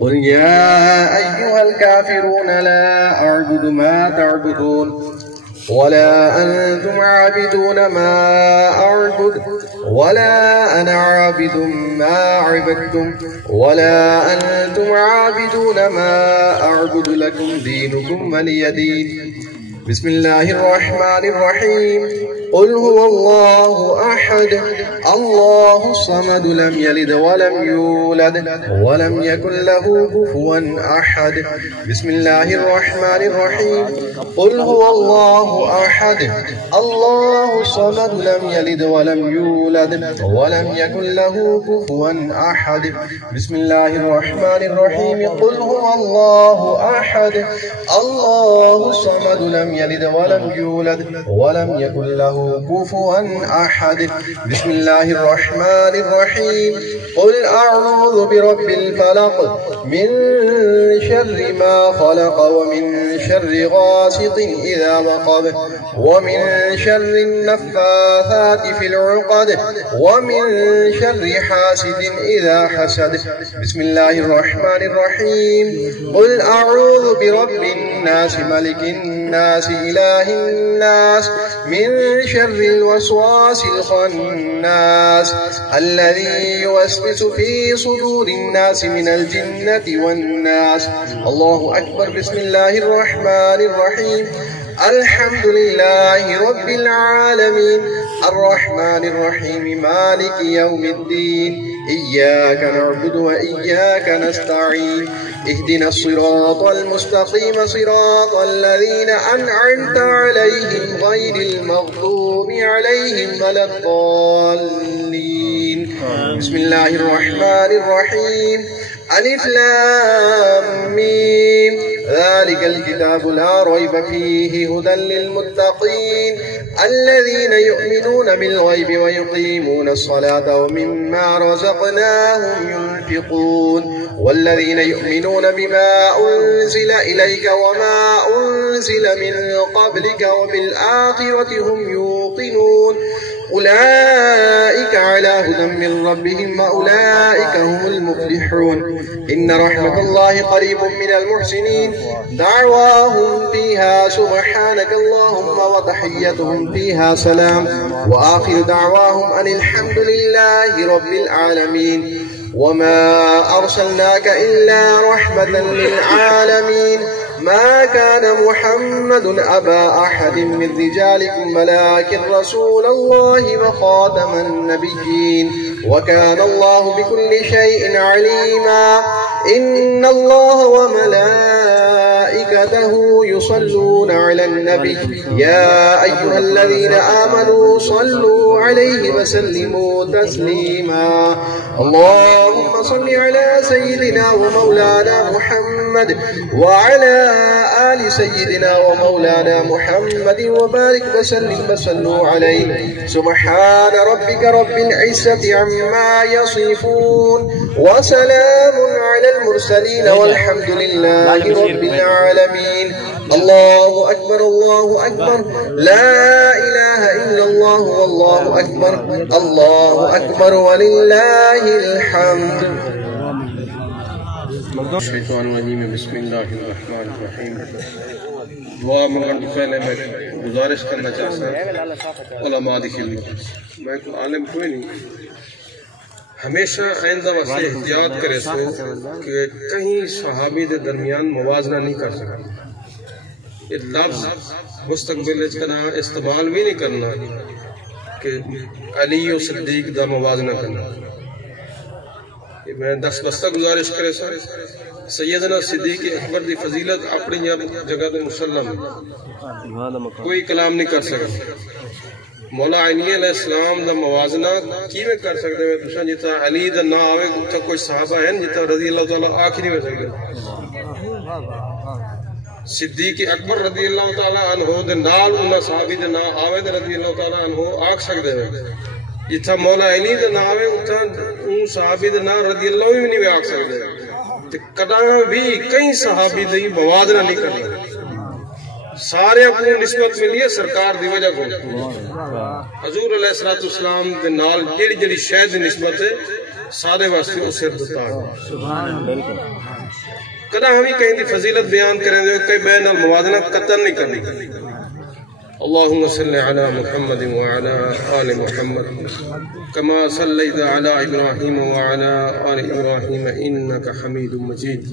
قل يا أيها الكافرون لا أعبد ما تعبدون ولا أنتم عابدون ما أعبد ولا أنا عابد ما عبدتم ولا أنتم عابدون ما أعبد لكم دينكم ولي دين. بسم الله الرحمن الرحيم. قل هو الله أحد الله الصمد لم يلد ولم يولد ولم يكن له كفوا أحد. بسم الله الرحمن الرحيم. قل هو الله أحد الله الصمد لم يلد ولم يولد ولم يكن له كفوا أحد. بسم الله الرحمن الرحيم. قل هو الله أحد الله الصمد لم يلد ولم يولد ولم يكن له كفوا أحد. بسم الله الرحمن الرحيم. قل أعوذ برب الفلق من شر ما خلق ومن شر غاسق إذا وقب ومن شر النفاثات في العقد ومن شر حاسد إذا حسد. بسم الله الرحمن الرحيم. قل أعوذ برب الناس ملك الناس إله الناس من شر الوسواس الخناس الذي يوسوس في صدور الناس من الجنة والناس. الله أكبر. بسم الله الرحمن الرحيم. الحمد لله رب العالمين الرحمن الرحيم مالك يوم الدين إياك نعبد وإياك نستعين اهدنا الصراط المستقيم صراط الذين أنعمت عليهم غير المغضوب عليهم ولا الضالين. بسم الله الرحمن الرحيم. ألف لام ميم ذلك الكتاب لا ريب فيه هدى للمتقين الذين يؤمنون بالغيب ويقيمون الصلاة ومما رزقناهم ينفقون والذين يؤمنون بما أنزل إليك وما أنزل من قبلك وبالآخرة هم يوقنون أولئك على هدى من ربهم وأولئك هم المفلحون. إن رحمة الله قريب من المحسنين دعواهم فيها سبحانك اللهم وتحيتهم فيها سلام وآخر دعواهم أن الحمد لله رب العالمين. وما أرسلناك إلا رحمة للعالمين. ما كان محمد أبا أحد من رجالكم ولكن رسول الله وخاتم النبيين وكان الله بكل شيء عليما. إن الله وملائكته يصلون على النبي يا أيها الذين آمنوا صلوا عليه وسلموا تسليما. اللهم صل على سيدنا ومولانا محمد وعلى آل سيدنا ومولانا محمد وبارك وسلم وصلوا عليه. سبحان ربك رب العزة عما يصفون وسلام على المرسلين والحمد لله رب العالمين. الله أكبر الله أكبر لا إله إلا الله والله أكبر الله أكبر ولله الحمد. الشیطان الرجیم بسم اللہ الرحمن الرحیم. دعا منگن تو پہلے میں گزارش کرنا چاہتا ہوں علماء دی خدمت میں کوئی عالم کوئی نہیں ہمیشہ آئندہ واسطے احتیاط کرے سو کہ کہیں صحابی دے درمیان موازنہ نہیں کر سکتا. یہ لفظ مستقبل کا استعمال بھی نہیں کرنا کہ علی و صدیق دا موازنہ کرنا. میں دس بستہ گزارش کرے سو سیدنا صدیق اکبر دی فضیلت اپنی جگہ تو مسلم کوئی کلام نہیں کر سکتا. مولا علی علیہ السلام دا موازنہ کی میں کر سکتے ہیں تساں جتا علی دا نہ آوے تا کوئی صحابہ ہیں جتا رضی اللہ تعالیٰ آخری میں سکتے. صدیق اکبر رضی اللہ تعالیٰ عنہ دے نال انہا صحابی دے نہ آوے دے رضی اللہ تعالیٰ عنہ آکھ سکتے ہیں. جتا مولا علی دے نہ آوے ان صحابی دے نہ رضی اللہ بھی نہیں آکھ سکتے. کداں بھی کئی صحابی دے موازنہ نہیں کرنا. سارے اپنی نسبت ملی ہے سرکار دی وجہ کو. حضور علیہ السلام دے نال جڑی جڑی شے دی نسبت ہے سارے واسطے وہ سر دتا ہے کدا ہمیں کہیں دی فضیلت بیان کریں دے کئی بین الموازنہ قطر نہیں کرنی اللهم صل على محمد وعلى آل محمد كما صليت على إبراهيم وعلى آل إبراهيم إنك حميد مجيد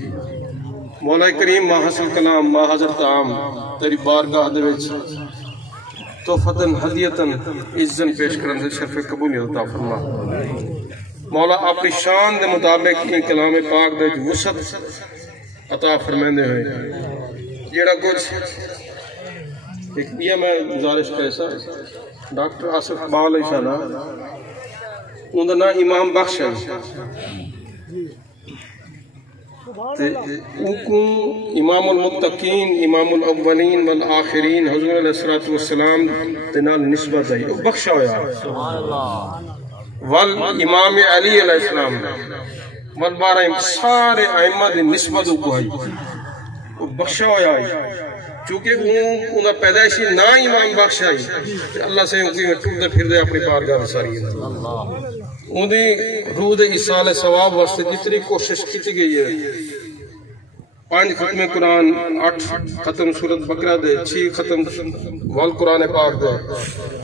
مولا کریم ما حسن کلام ما حضرت عام تیری بارگاہ دے وچ تحفتاً ہدیتاً عزن پیش کرن سے شرف قبولیت عطا فرما مولا اپنی شان دے مطابق ان کلام پاک دے وسعت عطا فرمائندے ہوئے جیڑا کچھ ایک یہ میں گزارش کیسا ڈاکٹر آصف اقبال علیہ السلام ان دا نام امام بخش ہے امام المتقین امام الاولین والآخرین حضور علیہ السلام تنال نسبت ہے بخشا ہویا والامام علی علیہ السلام والبارہ سارے ائمہ دی نسبت کو ہے بخشا ہویا ہے چونکہ انہاں پیدائشی نا امام بخش آئی اللہ سے ان کی ٹوٹے پھر دے اپنی بارگاہ ساری انہیں روح دے اصال ثواب واسطے جتنی کوشش کی گئی ہے 5 ختم قرآن 8 ختم سورت بقرہ دے 6 ختم والقرآن پاک دے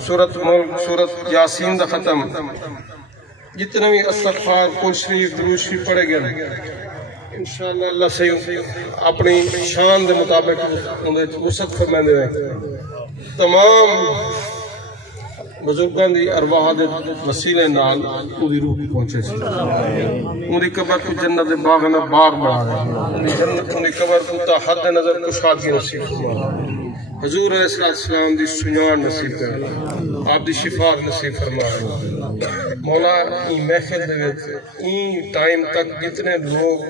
سورت ملک سورت یاسین دا ختم جتنے بھی استغفار قرآن شریف درود شریف پڑھے گئے انشاءاللہ اللہ سے اپنی شان دے مطابق وسعت فرمائے دے تمام بزرگان دی ارواح دے وسیلے نال اودی روح پہنچے سی اودی قبر کو جنت دے باغ نہ باغ بنا دے اودی قبر کو تا حد نظر کشادگی نصیب فرما حضور علیہ السلام دی سنان نصیب کر آپ دی شفاعت نصیب فرما مولا این محفل دے وچ این ٹائم تک جتنے لوگ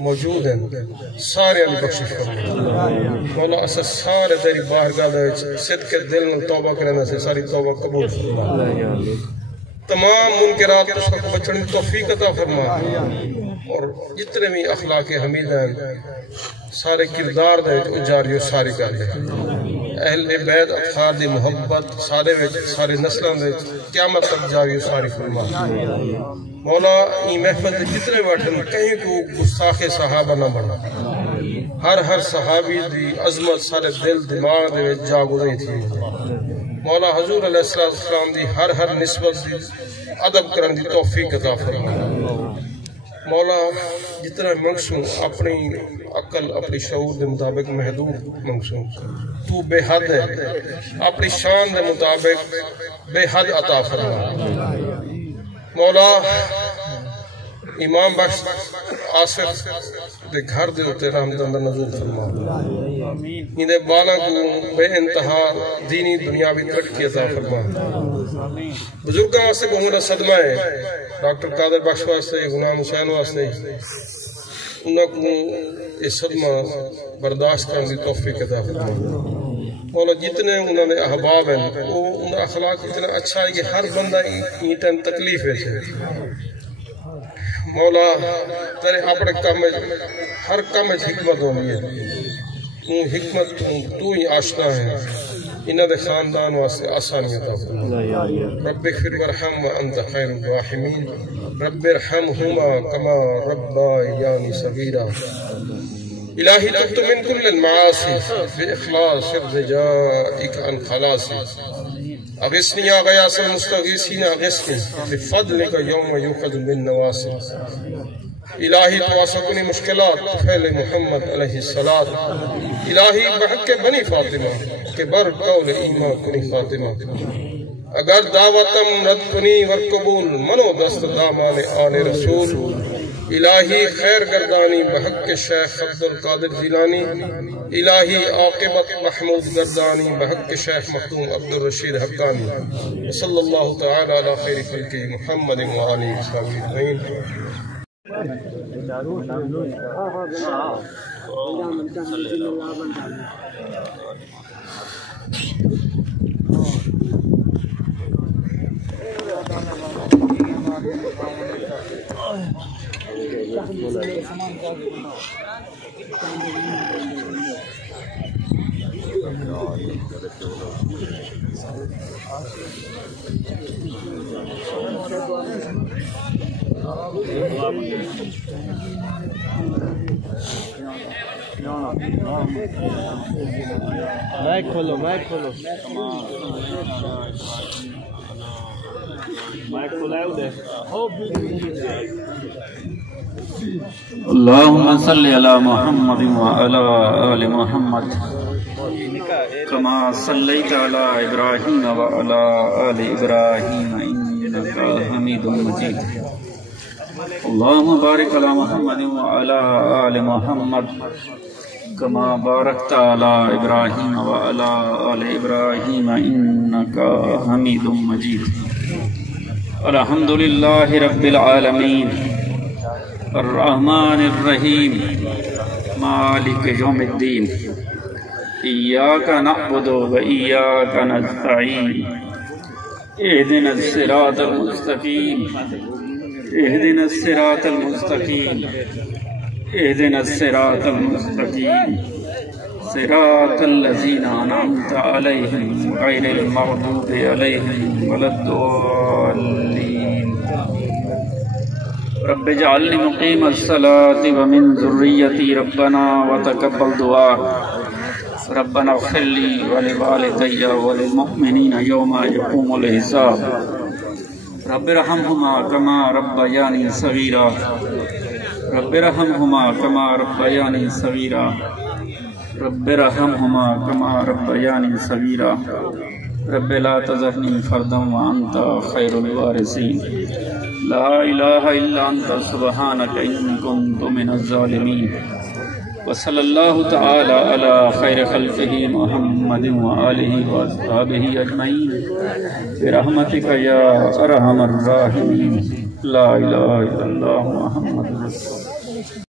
موجود ہیں سارے علی بخشش فرما مولا اسا سارے تیری بارگاہ دے وچ صدق دل نال توبہ کرنے سے ساری توبہ قبول فرما تمام منکرات تو سب بچنے توفیق عطا فرما اور جتنے بھی اخلاق حمید ہیں سارے کردار دے وچ جاری و ساری کر دے اہل بیت اطہار دی محبت سارے نسلاں دے قیامت تک جاری و ساری فرما مولا این محفل دے جتنے بیٹھن کہیں کو گستاخ صحابہ نہ بنا ہر صحابی دی عظمت سارے دل دماغ دے وچ جاگو دی تھی مولا حضور علیہ السلام دی ہر نسبت دی ادب کرن دی توفیق عطا فرما مولا جتنا منگسوں اپنی عقل اپنی شعور دے مطابق محدود منگسوں تو بے حد ہے اپنی شان دے مطابق بے حد عطا فرما مولا امام بخش آصف دے گھر دے ہوتے رحمت اندر نزول فرما اندے بالا کو بے انتہا دینی دنیاوی ترقی عطا فرما بزرگاں واسطے بہت صدمہ ہے ڈاکٹر قادر بخش واسطے غلام حسین واسطے انہاں کو یہ صدمہ برداشت کرنے کی توفیق عطا فرما مولا جتنے انہوں نے احباب ہیں وہ انہاں اخلاق اتنا اچھا ہے کہ ہر بندہ این ٹائم تکلیف ہے مولا تیرے اپنے کام میں ہر کام میں حکمت ہونی ہے حکمت تو ہی آشنا ہے انہاں دے خاندان واسطے آسانی عطا فرما رب اغفر وارحم وانت خیر الراحمین رب ارحمہما کما ربیانی صغیرا الہی تبت من کل المعاصی باخلاص رجائک عن خلاصی اغثنی یا غیاث المستغیثین اغثنی بفضلک یوم یوخذ بالنواصی الہی تواسکنی مشکلات طفیل محمد علیہ السلام الہی بحق بنی فاطمہ کہ بر قول ایمان کنی فاطمہ اگر دعوتم رد کنی ورقبول منو دست دامان آل رسول الہی خیر گردانی بحق شیخ عبد القادر جیلانی الہی عاقبت محمود گردانی بحق شیخ مختوم عبد الرشید حقانی صلی اللہ تعالی علی خیر خلقی محمد وآلہ وصحبہ اجمعین مائک کھولو مائک کھولو مائک کھولا ہے ادھر اللهم صل على محمد وعلى آل محمد كما صليت على إبراهيم وعلى آل إبراهيم إنك حميد مجيد اللهم بارك على محمد وعلى آل محمد كما باركت على إبراهيم وعلى آل إبراهيم إنك حميد مجيد الحمد لله رب العالمين الرحمن الرحيم مالك يوم الدين إياك نعبد وإياك نستعين اهدنا الصراط المستقيم اهدنا الصراط المستقيم اهدنا الصراط المستقيم صراط الذين أنعمت عليهم غير المغضوب عليهم ولا الضالين رب اجعلني مقيم الصلاة ومن ذريتي ربنا وتقبل دعاء ربنا اغفر لي ولوالدي وللمؤمنين يوم يقوم الحساب رب ارحمهما كما ربياني صغيرا رب ارحمهما كما ربياني صغيرا رب ارحمهما كما ربياني صغيرا رب لا تذرني فردا وأنت خير الوارثين لا إله إلا أنت سبحانك إني كنت من الظالمين وصلى الله تعالى على خير خلقه محمد وآله وأصحابه أجمعين برحمتك يا أرحم الراحمين لا إله إلا الله محمد رسول الله